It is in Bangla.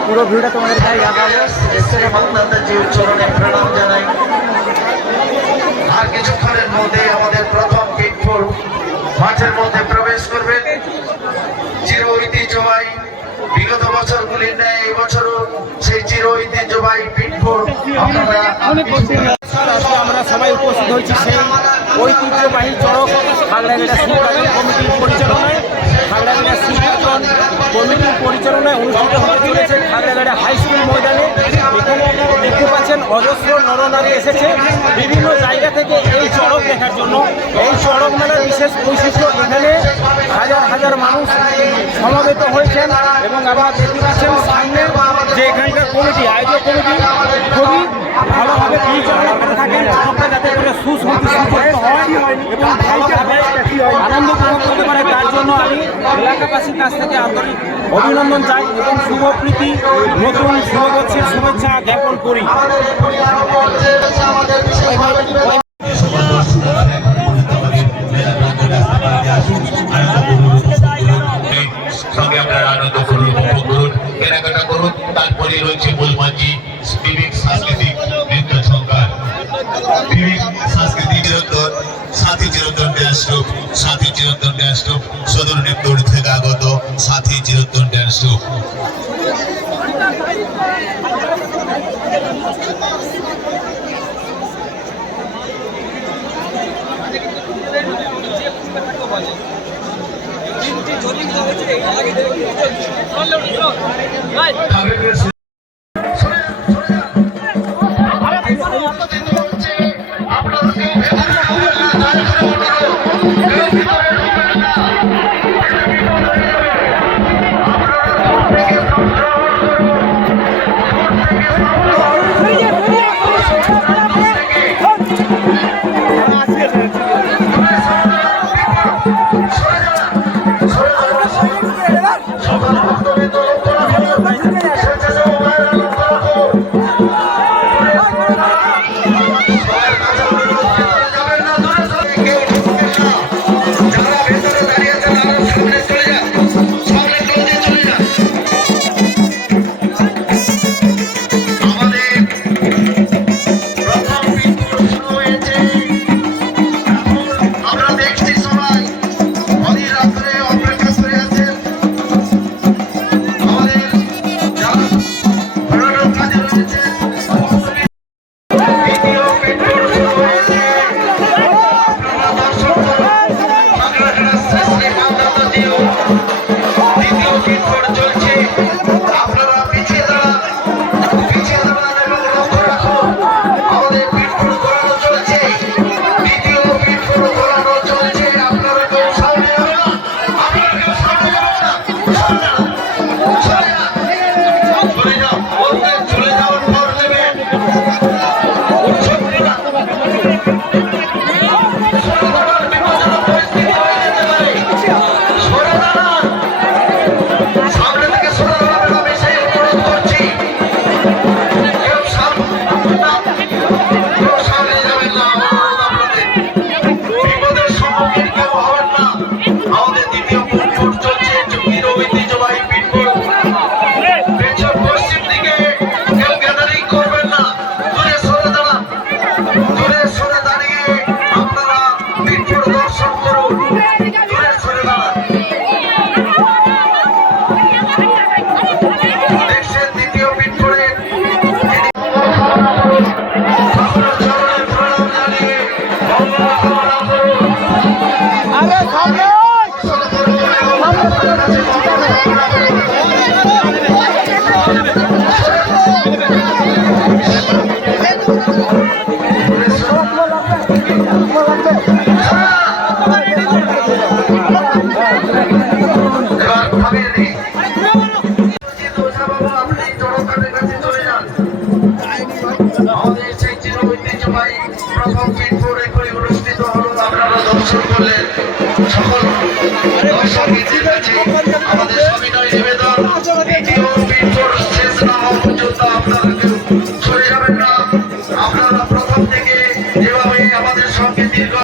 পুরো ভিউটা তোমাদের জানাই আর কিছুক্ষণের মধ্যে আমাদের প্রথম পিটফুল মাঠের মধ্যে প্রবেশ করবেন চির ঐতিহ্যবাহী বিগত বছরগুলির ন্যায় বছরও সেই চির ঐতিহ্যবাহী পিটফুল আজকে আমরা সবাই উপস্থিত হয়েছি সেই ঐতিহ্যবাহী চড়ক খাগড়াগড়া শিবরাজন কমিটির পরিচালনায়। খাগড়াগড়া শিবরাজন কমিটির পরিচালনায় অনুষ্ঠিত হতে চলেছে খাগড়াগড়া হাই স্কুল ময়দানে। এখানে আপনারা দেখতে পাচ্ছেন অজস্র নরনারী এসেছে। বিভিন্ন জায়গা থেকে এই চড়ক দেখার জন্য। এই চড়ক মেলার বিশেষ বৈশিষ্ট্য এখানে হাজার হাজার মানুষ সমবেত হয়েছেন এবং আপনারা দেখতে পাচ্ছেন সামনে যে এখানকার কমিটি আয়োজক কমিটি খুবই ভালোভাবে পরিচালনা করে থাকেন চড়কটা যাতে করে সুসংগঠিত হয় এবং ভালোভাবে আনন্দ উপভোগ করতে পারে তার জন্য আমি এলাকাবাসীর কাছ থেকে আন্তরিক অভিনন্দন চাই এবং শুভপ্রীতি নতুন শুভবর্ষের শুভেচ্ছা জ্ঞাপন করি। তারপরে রয়েছে মূলমাঞ্জি বিবিক সাংস্কৃতিক নৃত্য সংখ্যা বিবিক সাংস্কৃতিক চিরন্তন সাথী চিরন্তন ড্যান্স ট্রুপ সাথী চিরন্তন ড্যান্স ট্রুপ সদর নিমদৌড় থেকে আগত সাথী চিরন্তন ড্যান্স ট্রুপ যারা Let's go! এবার